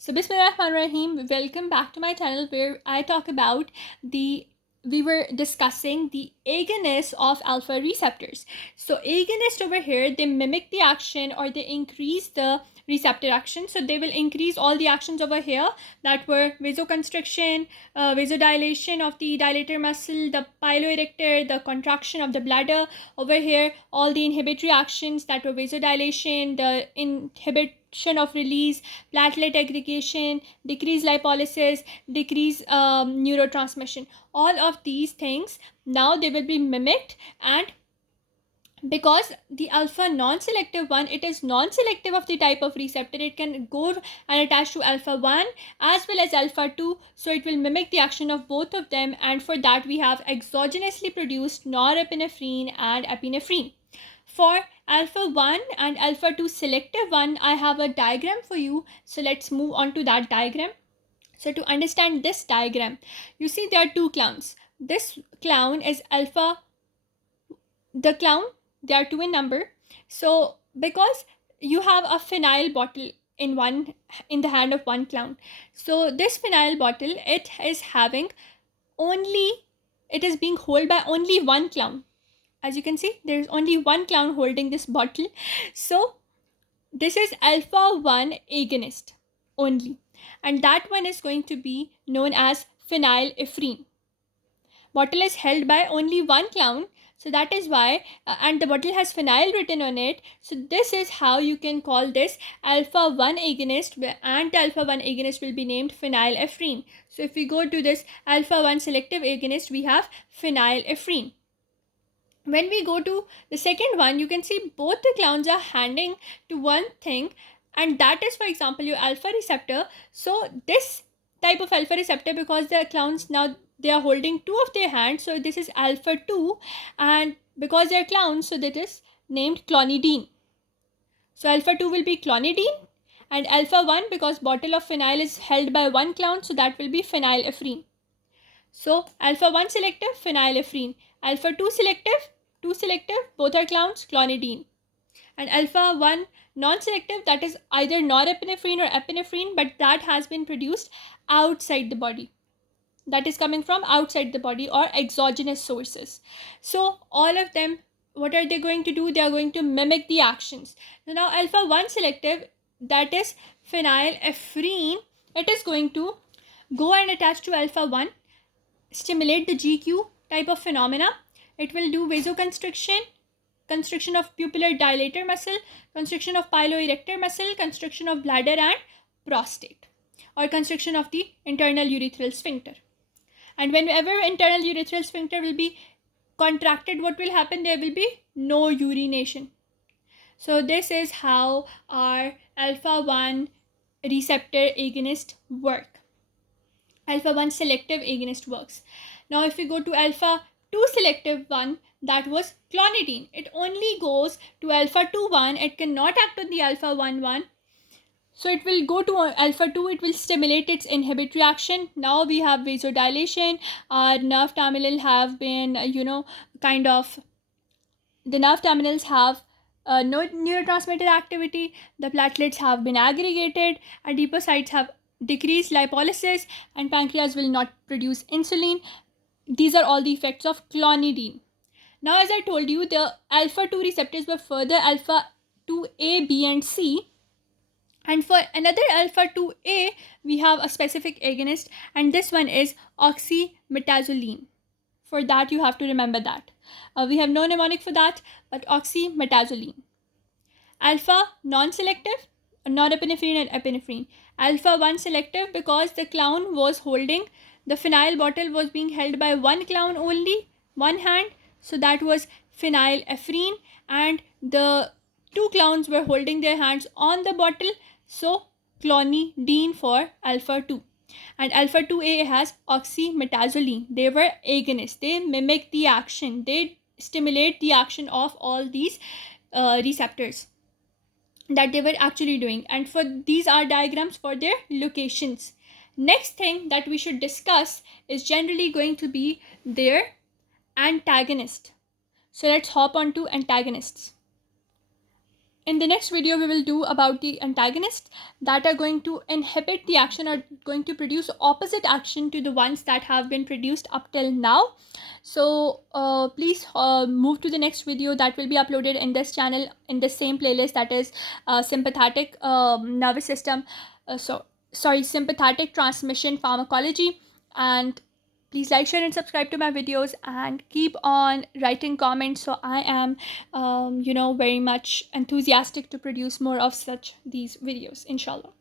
So Bismillahirrahmanirrahim, welcome back to my channel where I talk about we were discussing the agonists of alpha receptors. So agonists over here, they mimic the action or they increase the receptor action. So they will increase all the actions over here that were vasoconstriction, vasodilation of the dilator muscle, the piloerector, the contraction of the bladder. Over here, all the inhibitory actions that were vasodilation, the inhibition of release, platelet aggregation, decrease lipolysis, decrease neurotransmission. All of these things now they will be mimicked, and because the alpha non-selective one, it is non-selective of the type of receptor, it can go and attach to alpha 1 as well as alpha 2, so it will mimic the action of both of them. And for that we have exogenously produced norepinephrine and epinephrine. For alpha 1 and alpha 2 selective one, I have a diagram for you, so let's move on to that diagram. So to understand this diagram, you see there are two clowns. This clown is alpha, the clown, they are two in number. So because you have a phenyl bottle in the hand of one clown, so this phenyl bottle, it is having only, it is being held by only one clown. As you can see, there is only one clown holding this bottle. So this is alpha 1 agonist only, and that one is going to be known as phenylephrine. Bottle is held by only one clown, so that is why and the bottle has phenyl written on it, so this is how you can call this alpha 1 agonist, and the alpha 1 agonist will be named phenylephrine. So if we go to this alpha 1 selective agonist, we have phenylephrine. When we go to the second one, you can see both the clowns are handing to one thing, and that is, for example, your alpha receptor. So this type of alpha receptor, because the clowns now they are holding two of their hands, so this is alpha 2, and because they are clowns, so that is named clonidine. So alpha 2 will be clonidine, and alpha 1, because bottle of phenyl is held by one clown, so that will be phenylephrine. So alpha 1 selective, phenylephrine. Alpha 2 selective, both are clowns, clonidine. And alpha 1 non-selective, that is either norepinephrine or epinephrine, but that has been produced outside the body. That is coming from outside the body or exogenous sources. So all of them, what are they going to do? They are going to mimic the actions. So now alpha 1 selective, that is phenylephrine, it is going to go and attach to alpha 1, stimulate the GQ type of phenomena. It will do vasoconstriction, constriction of pupillar dilator muscle, constriction of piloerector muscle, constriction of bladder and prostate, or constriction of the internal urethral sphincter. And whenever internal urethral sphincter will be contracted, what will happen? There will be no urination. So this is how our alpha 1 receptor agonist work. Alpha 1 selective agonist works. Now if we go to alpha 2 selective one, that was clonidine. It only goes to alpha 2 1. It cannot act on the alpha 1 1. So it will go to alpha 2, it will stimulate its inhibitory action. Now we have vasodilation. Our nerve terminal have been, kind of, the nerve terminals have no neurotransmitter activity, the platelets have been aggregated, adipocytes have decreased lipolysis, and pancreas will not produce insulin. These are all the effects of clonidine. Now, as I told you, the alpha 2 receptors were further alpha 2A, B, and C. And for another alpha 2A, we have a specific agonist, and this one is oxymetazoline. For that, you have to remember that. We have no mnemonic for that, but oxymetazoline. Alpha non-selective, norepinephrine and epinephrine. Alpha 1 selective, because the clown was holding, the phenyl bottle was being held by one clown only, one hand, so that was phenylephrine, and the two clowns were holding their hands on the bottle, so clonidine for alpha 2. And alpha 2A has oxymetazoline. They were agonists. They mimic the action. They stimulate the action of all these receptors that they were actually doing. And for these are diagrams for their locations. Next thing that we should discuss is generally going to be their antagonist. So let's hop on to antagonists. in the next video we will do about the antagonists that are going to inhibit the action or going to produce opposite action to the ones that have been produced up till now. So please move to the next video that will be uploaded in this channel in the same playlist, that is sympathetic nervous system sympathetic transmission pharmacology. And please like, share and subscribe to my videos, and keep on writing comments, so I am very much enthusiastic to produce more of such these videos, inshallah.